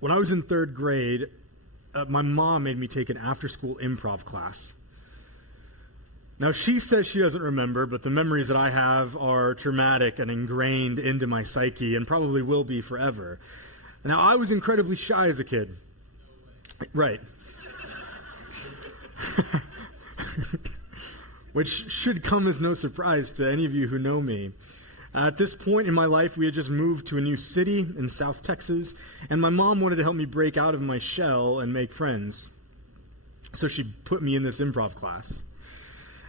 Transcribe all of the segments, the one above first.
When I was in third grade, my mom made me take an after-school improv class. Now, she says she doesn't remember, but the memories that I have are traumatic and ingrained into my psyche and probably will be forever. Now, I was incredibly shy as a kid. Right. Which should come as no surprise to any of you who know me. At this point in my life, we had just moved to a new city in South Texas, and my mom wanted to help me break out of my shell and make friends. So she put me in this improv class.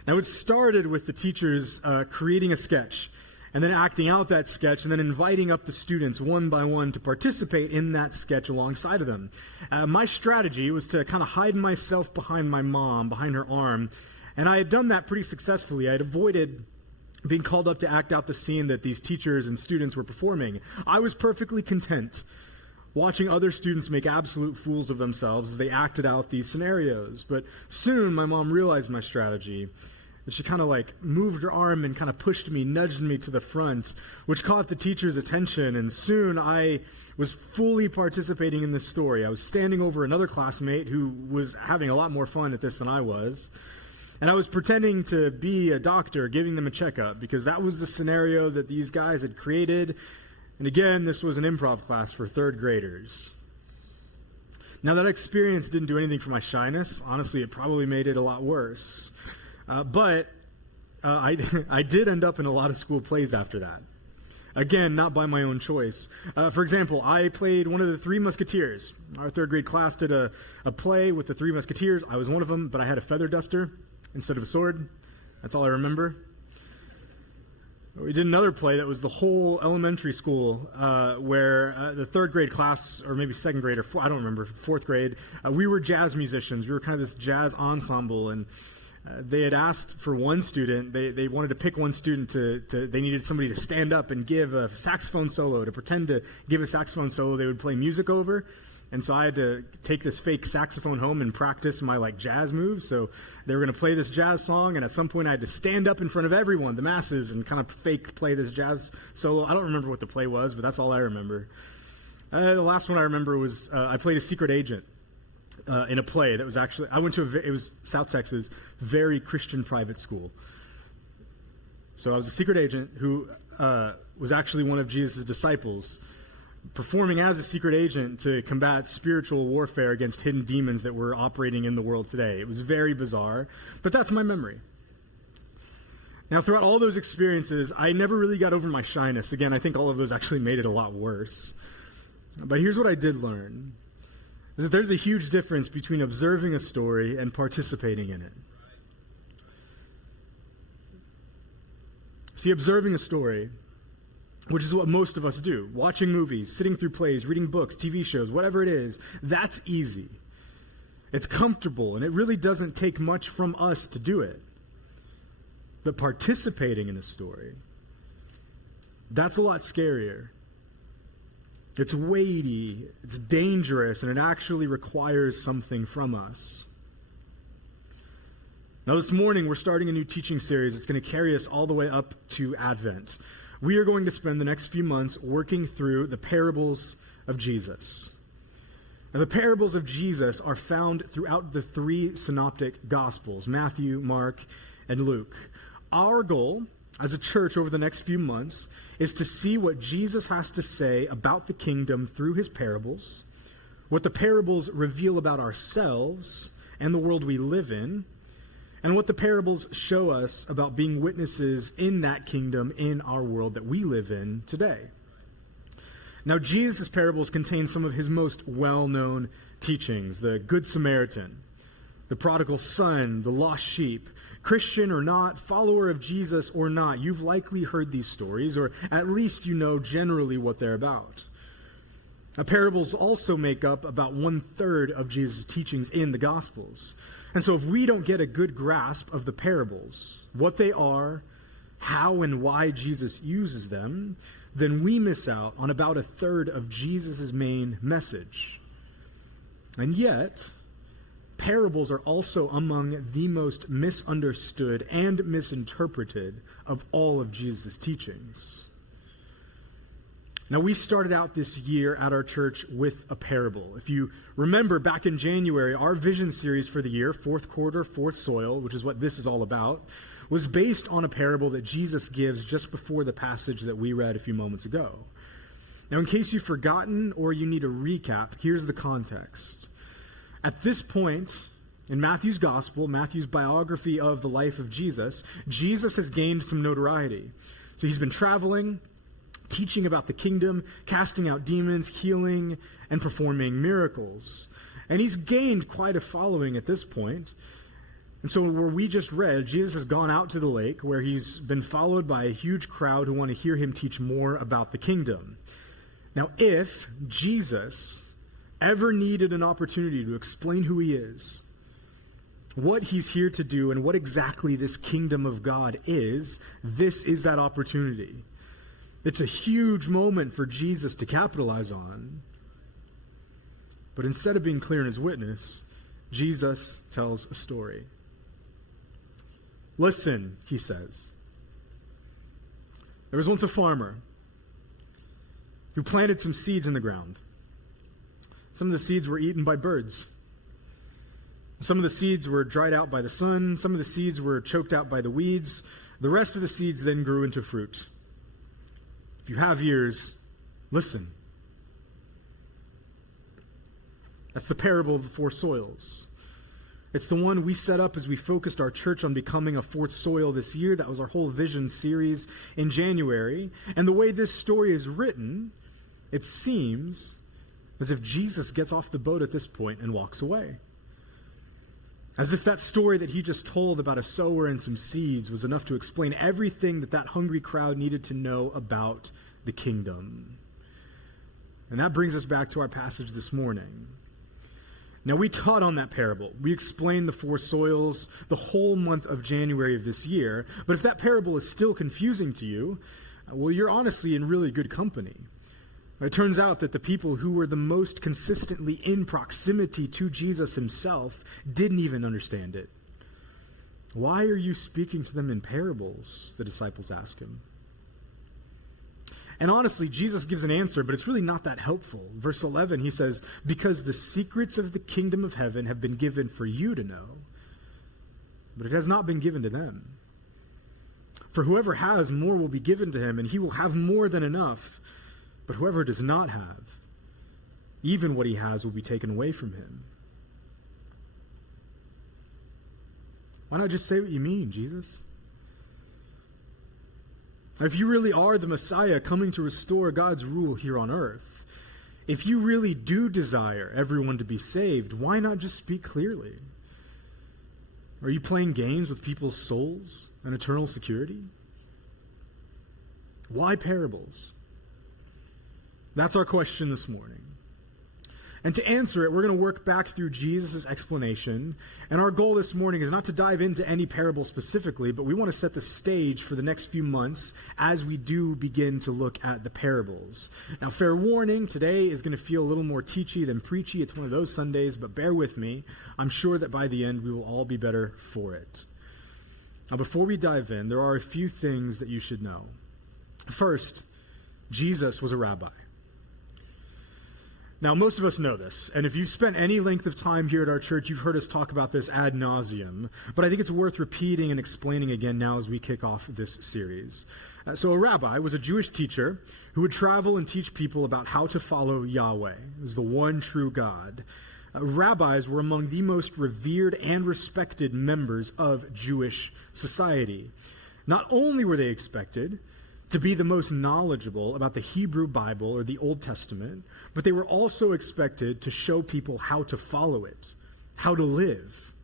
Now, it started with the teachers creating a sketch, and then acting out that sketch, and then inviting up the students one by one to participate in that sketch alongside of them. My strategy was to kind of hide myself behind my mom, behind her arm, and I had done that pretty successfully. I had avoided being called up to act out the scene that these teachers and students were performing. I was perfectly content watching other students make absolute fools of themselves as they acted out these scenarios. But soon my mom realized my strategy. She kind of moved her arm and kind of pushed me, nudged me to the front, which caught the teacher's attention. And soon I was fully participating in this story. I was standing over another classmate who was having a lot more fun at this than I was. And I was pretending to be a doctor, giving them a checkup, because that was the scenario that these guys had created. And again, this was an improv class for third graders. Now, that experience didn't do anything for my shyness. Honestly, it probably made it a lot worse. But I did end up in a lot of school plays after that. Again, not by my own choice. For example, I played one of the Three Musketeers. Our third grade class did a play with the Three Musketeers. I was one of them, but I had a feather duster instead of a sword. That's all I remember. We did another play that was the whole elementary school where the third grade class, or maybe second grade, or I don't remember, fourth grade, we were jazz musicians. We were kind of this jazz ensemble, and they had asked for one student. They wanted to pick one student they needed somebody to stand up and give a saxophone solo, to pretend to give a saxophone solo they would play music over. And so I had to take this fake saxophone home and practice my jazz moves. So they were going to play this jazz song, and at some point I had to stand up in front of everyone, the masses, and kind of fake play this jazz solo. I don't remember what the play was, but that's all I remember. The last one I remember was I played a secret agent in a play that was actually, I went to it was South Texas, very Christian private school. So I was a secret agent who was actually one of Jesus' disciples, performing as a secret agent to combat spiritual warfare against hidden demons that were operating in the world today. It was very bizarre, but that's my memory. Now, throughout all those experiences, I never really got over my shyness. Again, I think all of those actually made it a lot worse. But here's what I did learn, is that there's a huge difference between observing a story and participating in it. See, observing a story, which is what most of us do, watching movies, sitting through plays, reading books, TV shows, whatever it is, that's easy. It's comfortable, and it really doesn't take much from us to do it. But participating in a story, that's a lot scarier. It's weighty, it's dangerous, and it actually requires something from us. Now, this morning, we're starting a new teaching series. It's going to carry us all the way up to Advent. We are going to spend the next few months working through the parables of Jesus. Now, the parables of Jesus are found throughout the three synoptic gospels, Matthew, Mark, and Luke. Our goal as a church over the next few months is to see what Jesus has to say about the kingdom through his parables, what the parables reveal about ourselves and the world we live in, and what the parables show us about being witnesses in that kingdom in our world that we live in today. Now, Jesus' parables contain some of his most well-known teachings: the Good Samaritan, the prodigal son, the lost sheep. Christian or not, follower of Jesus or not, you've likely heard these stories, or at least you know generally what they're about. Now, parables also make up about 1/3 of Jesus' teachings in the Gospels. And so if we don't get a good grasp of the parables, what they are, how and why Jesus uses them, then we miss out on about 1/3 of Jesus' main message. And yet, parables are also among the most misunderstood and misinterpreted of all of Jesus' teachings. Now, we started out this year at our church with a parable. If you remember back in January, our vision series for the year, Fourth Quarter, Fourth Soil, which is what this is all about, was based on a parable that Jesus gives just before the passage that we read a few moments ago. Now, in case you've forgotten or you need a recap, here's the context. At this point in Matthew's gospel, Matthew's biography of the life of Jesus, Jesus has gained some notoriety. So he's been traveling, teaching about the kingdom, casting out demons, healing, and performing miracles. And he's gained quite a following at this point. And so where we just read, Jesus has gone out to the lake where he's been followed by a huge crowd who want to hear him teach more about the kingdom. Now, if Jesus ever needed an opportunity to explain who he is, what he's here to do, and what exactly this kingdom of God is, this is that opportunity. It's a huge moment for Jesus to capitalize on. But instead of being clear in his witness, Jesus tells a story. Listen, he says. There was once a farmer who planted some seeds in the ground. Some of the seeds were eaten by birds. Some of the seeds were dried out by the sun. Some of the seeds were choked out by the weeds. The rest of the seeds then grew into fruit. If you have ears, listen. That's the parable of the four soils. It's the one we set up as we focused our church on becoming a fourth soil this year. That was our whole vision series in January. And the way this story is written, it seems as if Jesus gets off the boat at this point and walks away. As if that story that he just told about a sower and some seeds was enough to explain everything that hungry crowd needed to know about the kingdom. And that brings us back to our passage this morning. Now, we taught on that parable. We explained the four soils the whole month of January of this year. But if that parable is still confusing to you, well, you're honestly in really good company. It turns out that the people who were the most consistently in proximity to Jesus himself didn't even understand it. Why are you speaking to them in parables? The disciples ask him. And honestly, Jesus gives an answer, but it's really not that helpful. Verse 11, he says, because the secrets of the kingdom of heaven have been given for you to know, but it has not been given to them. For whoever has, more will be given to him, and he will have more than enough. But whoever does not have, even what he has will be taken away from him. Why not just say what you mean, Jesus? If you really are the Messiah coming to restore God's rule here on earth, if you really do desire everyone to be saved, why not just speak clearly? Are you playing games with people's souls and eternal security? Why parables? That's our question this morning. And to answer it, we're going to work back through Jesus' explanation. And our goal this morning is not to dive into any parable specifically, but we want to set the stage for the next few months as we do begin to look at the parables. Now, fair warning, today is going to feel a little more teachy than preachy. It's one of those Sundays, but bear with me. I'm sure that by the end, we will all be better for it. Now, before we dive in, there are a few things that you should know. First, Jesus was a rabbi. Now, most of us know this, and if you've spent any length of time here at our church, you've heard us talk about this ad nauseum, but I think it's worth repeating and explaining again now as we kick off this series. So a rabbi was a Jewish teacher who would travel and teach people about how to follow Yahweh, who's the one true God. Rabbis were among the most revered and respected members of Jewish society. Not only were they expected to be the most knowledgeable about the Hebrew Bible or the Old Testament, but they were also expected to show people how to follow it, how to live.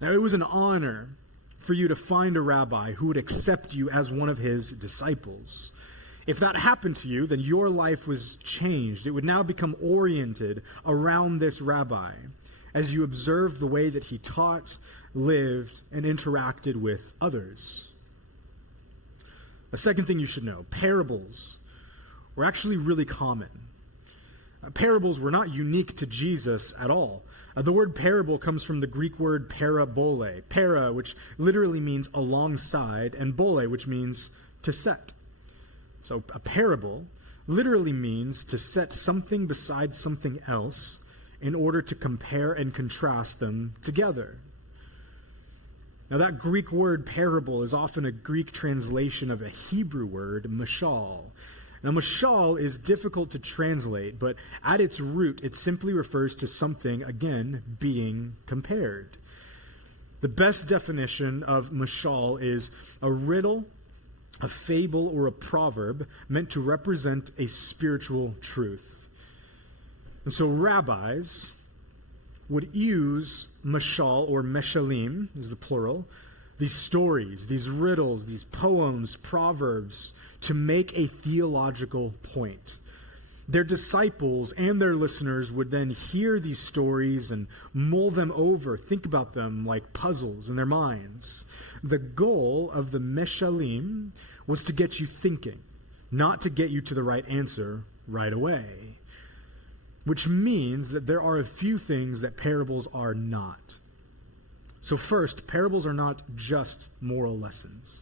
Now, it was an honor for you to find a rabbi who would accept you as one of his disciples. If that happened to you, then your life was changed. It would now become oriented around this rabbi as you observed the way that he taught, lived, and interacted with others. A second thing you should know, parables were actually really common. Parables were not unique to Jesus at all. The word parable comes from the Greek word parabole. Para, which literally means alongside, and bole, which means to set. So a parable literally means to set something beside something else in order to compare and contrast them together. Now, that Greek word parable is often a Greek translation of a Hebrew word, mashal. Now, mashal is difficult to translate, but at its root, it simply refers to something, again, being compared. The best definition of mashal is a riddle, a fable, or a proverb meant to represent a spiritual truth. And so rabbis would use mashal, or meshalim is the plural, these stories, these riddles, these poems, proverbs, to make a theological point. Their disciples and their listeners would then hear these stories and mull them over, think about them like puzzles in their minds. The goal of the meshalim was to get you thinking, not to get you to the right answer right away. Which means that there are a few things that parables are not. So first, parables are not just moral lessons.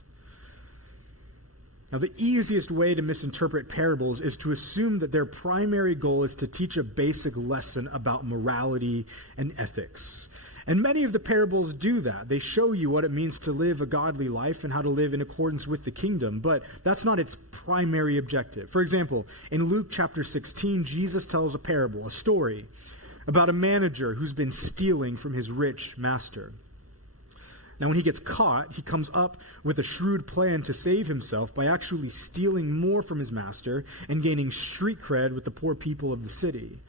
Now, the easiest way to misinterpret parables is to assume that their primary goal is to teach a basic lesson about morality and ethics. And many of the parables do that. They show you what it means to live a godly life and how to live in accordance with the kingdom, but that's not its primary objective. For example, in Luke chapter 16, Jesus tells a parable, a story, about a manager who's been stealing from his rich master. Now, when he gets caught, he comes up with a shrewd plan to save himself by actually stealing more from his master and gaining street cred with the poor people of the city.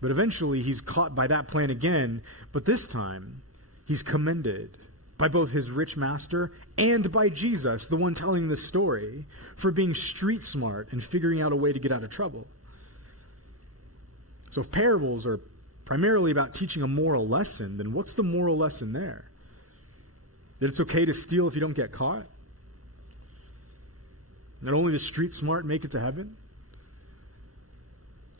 But eventually, he's caught by that plan again, but this time, he's commended by both his rich master and by Jesus, the one telling this story, for being street smart and figuring out a way to get out of trouble. So if parables are primarily about teaching a moral lesson, then what's the moral lesson there? That it's okay to steal if you don't get caught? That only the street smart make it to heaven?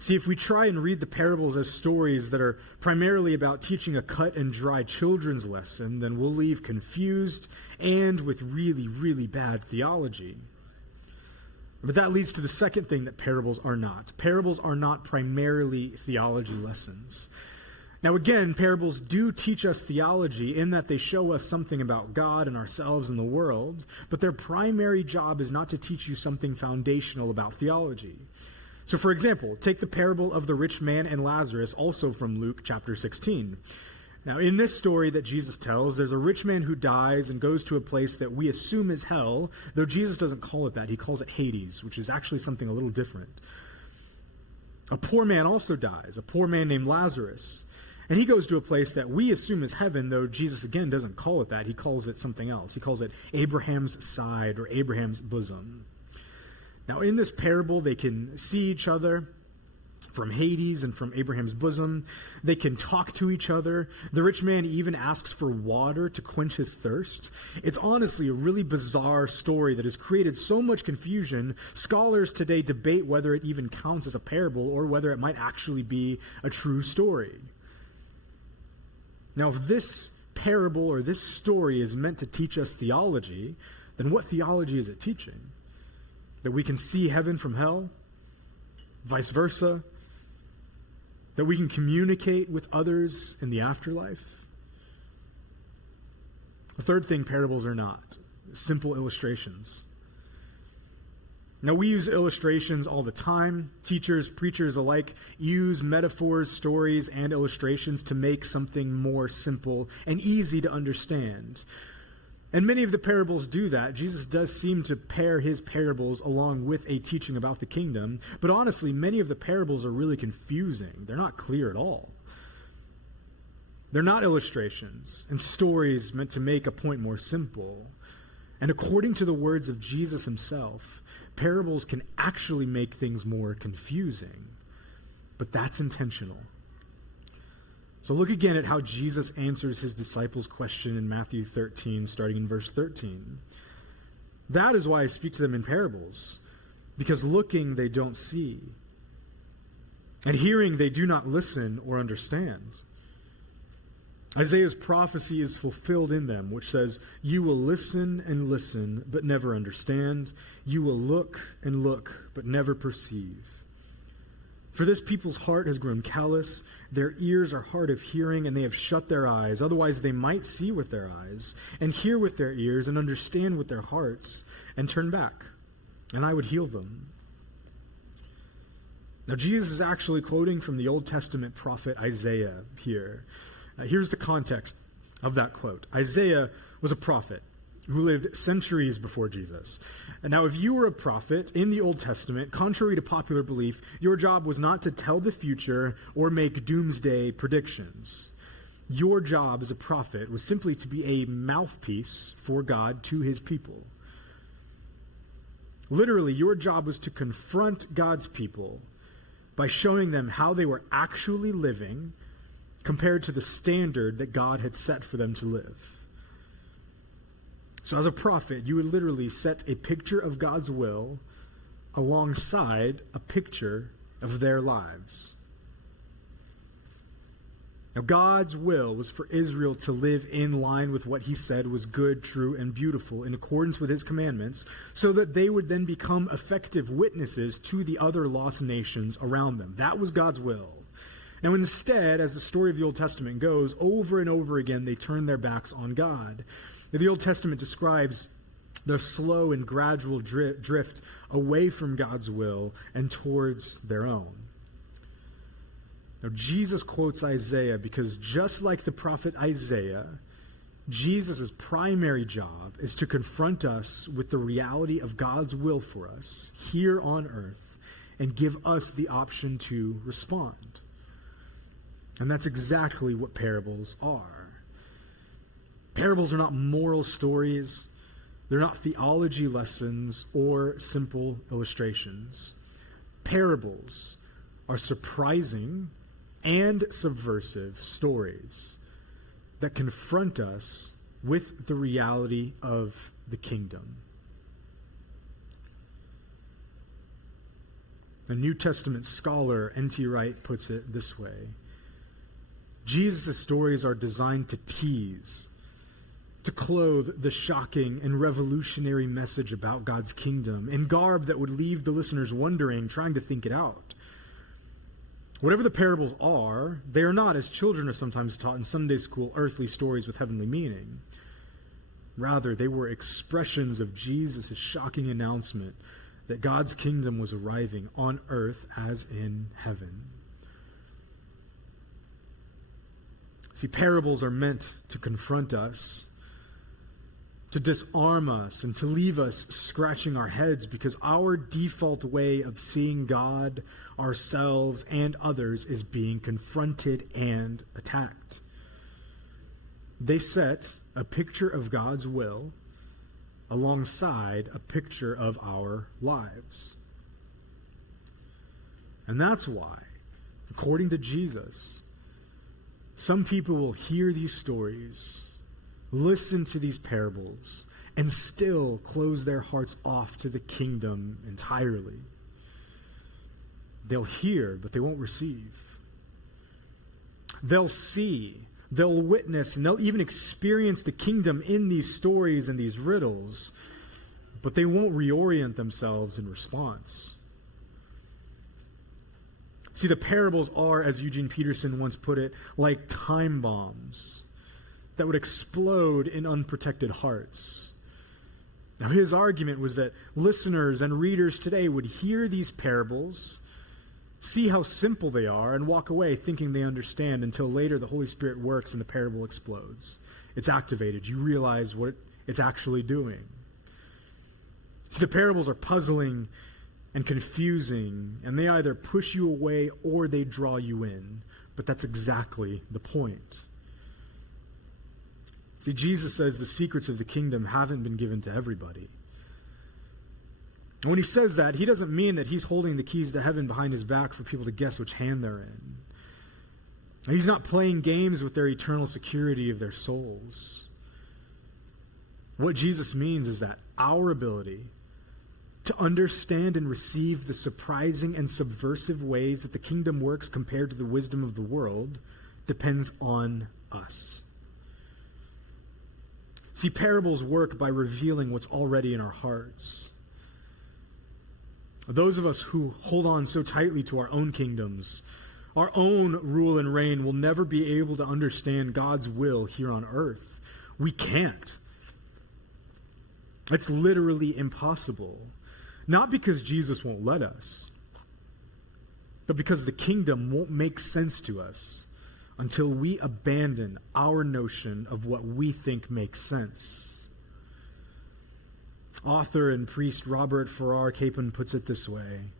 See, if we try and read the parables as stories that are primarily about teaching a cut and dry children's lesson, then we'll leave confused and with really, really bad theology. But that leads to the second thing that parables are not. Parables are not primarily theology lessons. Now again, parables do teach us theology in that they show us something about God and ourselves and the world, but their primary job is not to teach you something foundational about theology. So for example, take the parable of the rich man and Lazarus, also from Luke chapter 16. Now in this story that Jesus tells, there's a rich man who dies and goes to a place that we assume is hell, though Jesus doesn't call it that. He calls it Hades, which is actually something a little different. A poor man also dies, a poor man named Lazarus. And he goes to a place that we assume is heaven, though Jesus, again, doesn't call it that. He calls it something else. He calls it Abraham's side or Abraham's bosom. Now, in this parable, they can see each other from Hades and from Abraham's bosom. They can talk to each other. The rich man even asks for water to quench his thirst. It's honestly a really bizarre story that has created so much confusion. Scholars today debate whether it even counts as a parable or whether it might actually be a true story. Now, if this parable or this story is meant to teach us theology, then what theology is it teaching? That we can see heaven from hell? Vice versa? That we can communicate with others in the afterlife? The third thing parables are not: simple illustrations. Now, we use illustrations all the time. Teachers, preachers alike use metaphors, stories, and illustrations to make something more simple and easy to understand. And many of the parables do that. Jesus does seem to pair his parables along with a teaching about the kingdom. But honestly, many of the parables are really confusing. They're not clear at all. They're not illustrations and stories meant to make a point more simple. And according to the words of Jesus himself, parables can actually make things more confusing, but that's intentional. So look again at how Jesus answers his disciples' question in Matthew 13, starting in verse 13. That is why I speak to them in parables, because looking they don't see, and hearing they do not listen or understand. Isaiah's prophecy is fulfilled in them, which says, "You will listen and listen, but never understand. You will look and look, but never perceive. For this people's heart has grown callous, their ears are hard of hearing, and they have shut their eyes. Otherwise they might see with their eyes, and hear with their ears, and understand with their hearts, and turn back, and I would heal them." Now Jesus is actually quoting from the Old Testament prophet Isaiah here. Here's the context of that quote. Isaiah was a prophet who lived centuries before Jesus. And now, if you were a prophet in the Old Testament, contrary to popular belief, your job was not to tell the future or make doomsday predictions. Your job as a prophet was simply to be a mouthpiece for God to his people. Literally, your job was to confront God's people by showing them how they were actually living compared to the standard that God had set for them to live. So as a prophet, you would literally set a picture of God's will alongside a picture of their lives. Now, God's will was for Israel to live in line with what he said was good, true, and beautiful in accordance with his commandments, so that they would then become effective witnesses to the other lost nations around them. That was God's will. Now instead, as the story of the Old Testament goes, over and over again, they turn their backs on God. The Old Testament describes their slow and gradual drift away from God's will and towards their own. Now Jesus quotes Isaiah because just like the prophet Isaiah, Jesus' primary job is to confront us with the reality of God's will for us here on earth and give us the option to respond. And that's exactly what parables are. Parables are not moral stories. They're not theology lessons or simple illustrations. Parables are surprising and subversive stories that confront us with the reality of the kingdom. The New Testament scholar N.T. Wright puts it this way: Jesus' stories are designed to tease, to clothe the shocking and revolutionary message about God's kingdom in garb that would leave the listeners wondering, trying to think it out. Whatever the parables are, they are not, as children are sometimes taught in Sunday school, earthly stories with heavenly meaning. Rather, they were expressions of Jesus' shocking announcement that God's kingdom was arriving on earth as in heaven. See, parables are meant to confront us, to disarm us, and to leave us scratching our heads because our default way of seeing God, ourselves, and others is being confronted and attacked. They set a picture of God's will alongside a picture of our lives. And that's why, according to Jesus, some people will hear these stories, listen to these parables, and still close their hearts off to the kingdom entirely. They'll hear, but they won't receive. They'll see, they'll witness, and they'll even experience the kingdom in these stories and these riddles, but they won't reorient themselves in response. See, the parables are, as Eugene Peterson once put it, like time bombs that would explode in unprotected hearts. Now, his argument was that listeners and readers today would hear these parables, see how simple they are, and walk away thinking they understand until later the Holy Spirit works and the parable explodes. It's activated. You realize what it's actually doing. See, the parables are puzzling and confusing, and they either push you away or they draw you in. But that's exactly the point. See, Jesus says the secrets of the kingdom haven't been given to everybody. And when he says that, he doesn't mean that he's holding the keys to heaven behind his back for people to guess which hand they're in. And he's not playing games with their eternal security of their souls. What Jesus means is that our ability to understand and receive the surprising and subversive ways that the kingdom works compared to the wisdom of the world depends on us. See, parables work by revealing what's already in our hearts. Those of us who hold on so tightly to our own kingdoms, our own rule and reign, will never be able to understand God's will here on earth. We can't. It's literally impossible. Not because Jesus won't let us, but because the kingdom won't make sense to us until we abandon our notion of what we think makes sense. Author and priest Robert Farrar Capon puts it this way: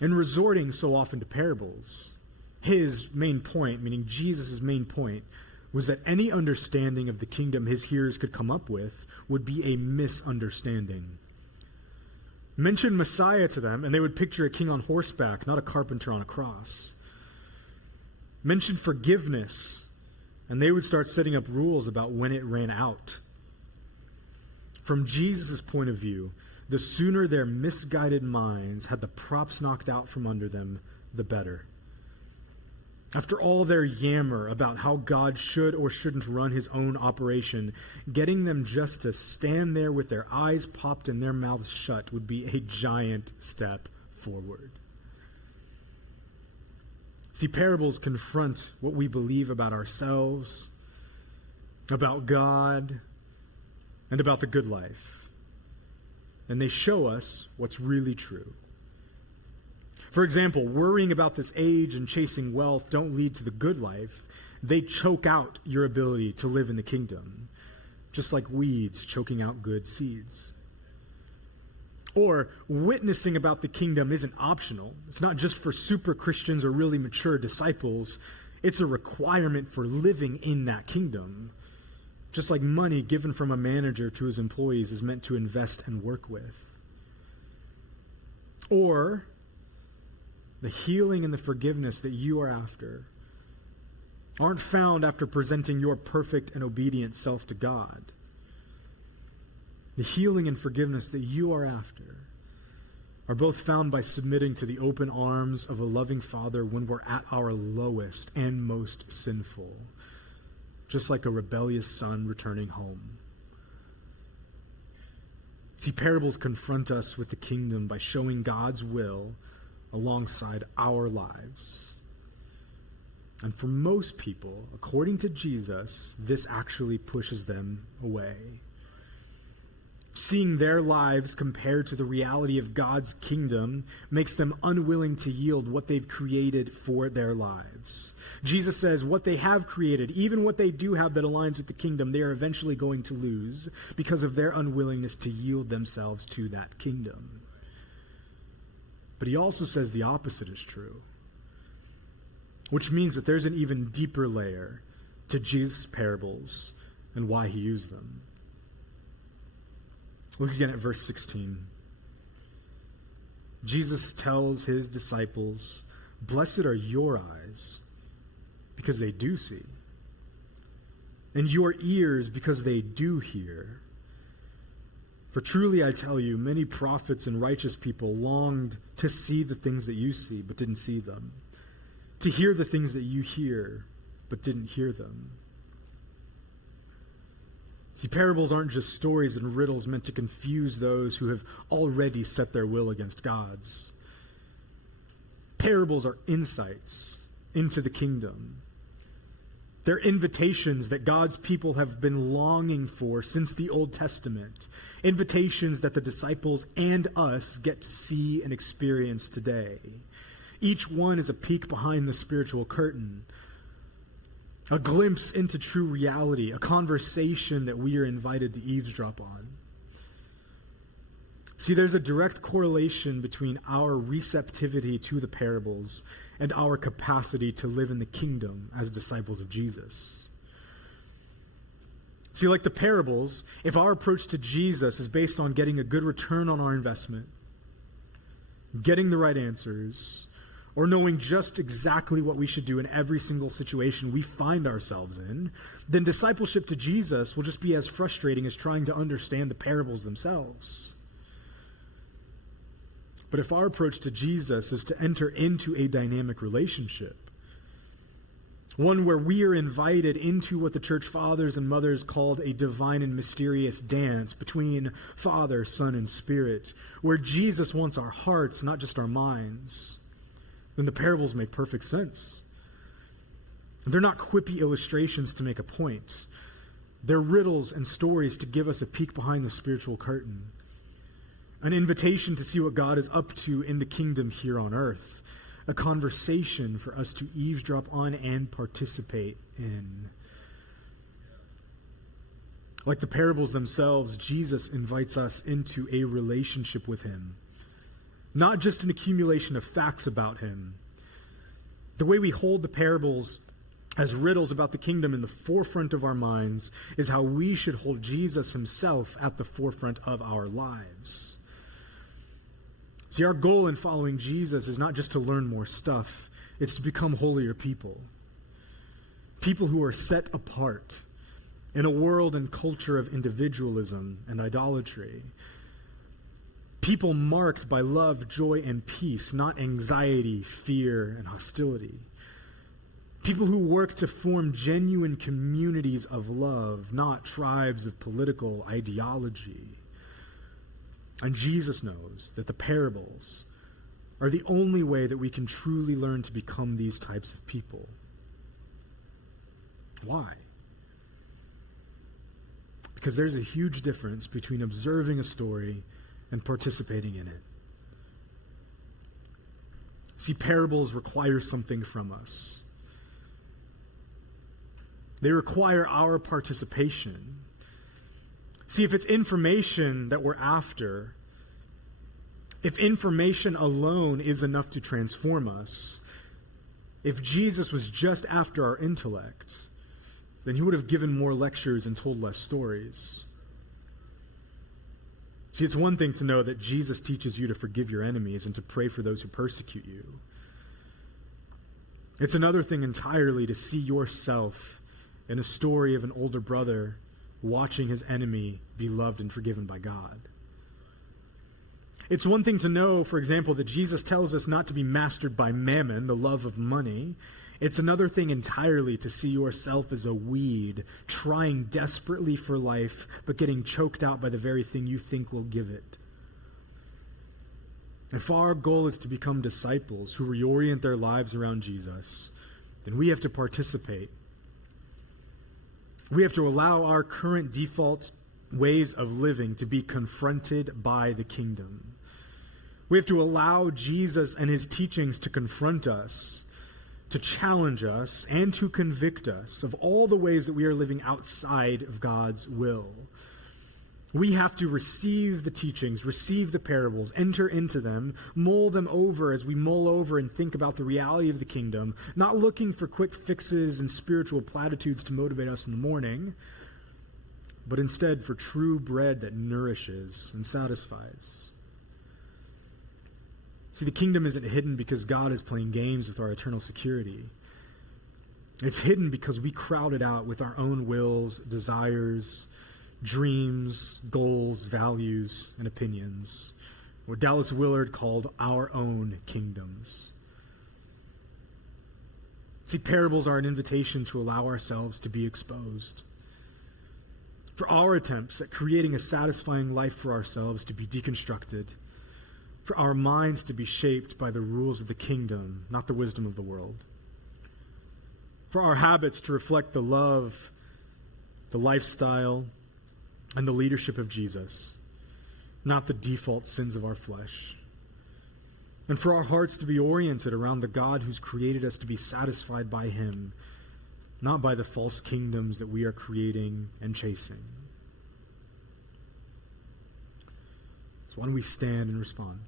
in resorting so often to parables, his main point, meaning Jesus' main point, was that any understanding of the kingdom his hearers could come up with would be a misunderstanding. Mention Messiah to them, and they would picture a king on horseback, not a carpenter on a cross. Mention forgiveness, and they would start setting up rules about when it ran out. From Jesus' point of view, the sooner their misguided minds had the props knocked out from under them, the better. After all their yammer about how God should or shouldn't run his own operation, getting them just to stand there with their eyes popped and their mouths shut would be a giant step forward. See, parables confront what we believe about ourselves, about God, and about the good life. And they show us what's really true. For example, worrying about this age and chasing wealth don't lead to the good life. They choke out your ability to live in the kingdom, just like weeds choking out good seeds. Or witnessing about the kingdom isn't optional. It's not just for super Christians or really mature disciples. It's a requirement for living in that kingdom. Just like money given from a manager to his employees is meant to invest and work with. Or the healing and the forgiveness that you are after aren't found after presenting your perfect and obedient self to God. The healing and forgiveness that you are after are both found by submitting to the open arms of a loving Father when we're at our lowest and most sinful, just like a rebellious son returning home. See, parables confront us with the kingdom by showing God's will alongside our lives. And for most people, according to Jesus, this actually pushes them away. Seeing their lives compared to the reality of God's kingdom makes them unwilling to yield what they've created for their lives. Jesus says what they have created, even what they do have that aligns with the kingdom, they are eventually going to lose because of their unwillingness to yield themselves to that kingdom. But he also says the opposite is true, which means that there's an even deeper layer to Jesus' parables and why he used them. Look again at verse 16. Jesus tells his disciples, "Blessed are your eyes, because they do see, and your ears, because they do hear. For truly I tell you, many prophets and righteous people longed to see the things that you see, but didn't see them, to hear the things that you hear, but didn't hear them." See, parables aren't just stories and riddles meant to confuse those who have already set their will against God's. Parables are insights into the kingdom. They're invitations that God's people have been longing for since the Old Testament. Invitations that the disciples and us get to see and experience today. Each one is a peek behind the spiritual curtain, a glimpse into true reality, a conversation that we are invited to eavesdrop on. See, there's a direct correlation between our receptivity to the parables and our capacity to live in the kingdom as disciples of Jesus. See, like the parables, if our approach to Jesus is based on getting a good return on our investment, getting the right answers, or knowing just exactly what we should do in every single situation we find ourselves in, then discipleship to Jesus will just be as frustrating as trying to understand the parables themselves. But if our approach to Jesus is to enter into a dynamic relationship, one where we are invited into what the church fathers and mothers called a divine and mysterious dance between Father, Son, and Spirit, where Jesus wants our hearts, not just our minds, then the parables make perfect sense. They're not quippy illustrations to make a point. They're riddles and stories to give us a peek behind the spiritual curtain, an invitation to see what God is up to in the kingdom here on earth, a conversation for us to eavesdrop on and participate in. Like the parables themselves, Jesus invites us into a relationship with him, not just an accumulation of facts about him. The way we hold the parables as riddles about the kingdom in the forefront of our minds is how we should hold Jesus himself at the forefront of our lives. See, our goal in following Jesus is not just to learn more stuff, it's to become holier people. People who are set apart in a world and culture of individualism and idolatry. People marked by love, joy, and peace, not anxiety, fear, and hostility. People who work to form genuine communities of love, not tribes of political ideology. And Jesus knows that the parables are the only way that we can truly learn to become these types of people. Why? Because there's a huge difference between observing a story and participating in it. See, parables require something from us. They require our participation. See, if it's information that we're after, if information alone is enough to transform us, if Jesus was just after our intellect, then he would have given more lectures and told less stories. See, it's one thing to know that Jesus teaches you to forgive your enemies and to pray for those who persecute you. It's another thing entirely to see yourself in a story of an older brother watching his enemy be loved and forgiven by God. It's one thing to know, for example, that Jesus tells us not to be mastered by mammon, the love of money. It's another thing entirely to see yourself as a weed, trying desperately for life, but getting choked out by the very thing you think will give it. If our goal is to become disciples who reorient their lives around Jesus, then we have to participate. We have to allow our current default ways of living to be confronted by the kingdom. We have to allow Jesus and his teachings to confront us, to challenge us, and to convict us of all the ways that we are living outside of God's will. We have to receive the teachings, receive the parables, enter into them, mull them over as we mull over and think about the reality of the kingdom, not looking for quick fixes and spiritual platitudes to motivate us in the morning, but instead for true bread that nourishes and satisfies. See, the kingdom isn't hidden because God is playing games with our eternal security. It's hidden because we crowd it out with our own wills, desires, dreams, goals, values, and opinions. What Dallas Willard called our own kingdoms. See, parables are an invitation to allow ourselves to be exposed. For our attempts at creating a satisfying life for ourselves to be deconstructed. For our minds to be shaped by the rules of the kingdom, not the wisdom of the world. For our habits to reflect the love, the lifestyle, and the leadership of Jesus, not the default sins of our flesh. And for our hearts to be oriented around the God who's created us to be satisfied by him, not by the false kingdoms that we are creating and chasing. So why don't we stand and respond?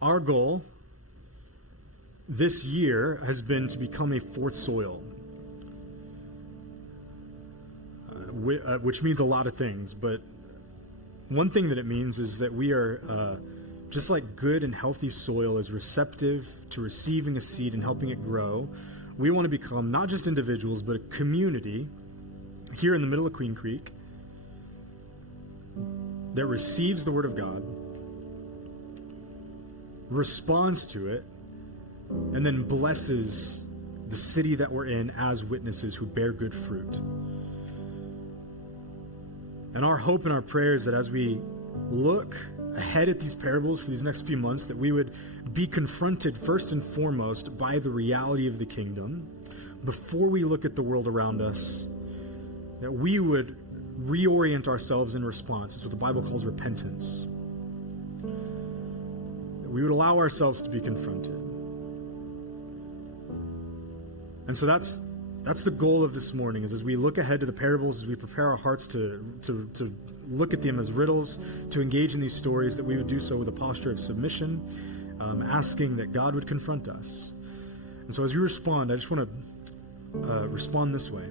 Our goal this year has been to become a fourth soil, which means a lot of things, but one thing that it means is that we are, just like good and healthy soil is receptive to receiving a seed and helping it grow, we want to become not just individuals, but a community here in the middle of Queen Creek that receives the Word of God, responds to it, and then blesses the city that we're in as witnesses who bear good fruit. And our hope and our prayer is that as we look ahead at these parables for these next few months, that we would be confronted first and foremost by the reality of the kingdom before we look at the world around us, that we would reorient ourselves in response. It's what the Bible calls repentance. That we would allow ourselves to be confronted. And so that's the goal of this morning, is as we look ahead to the parables, as we prepare our hearts to look at them as riddles, to engage in these stories, that we would do so with a posture of submission, asking that God would confront us. And so as you respond, I just want to respond this way.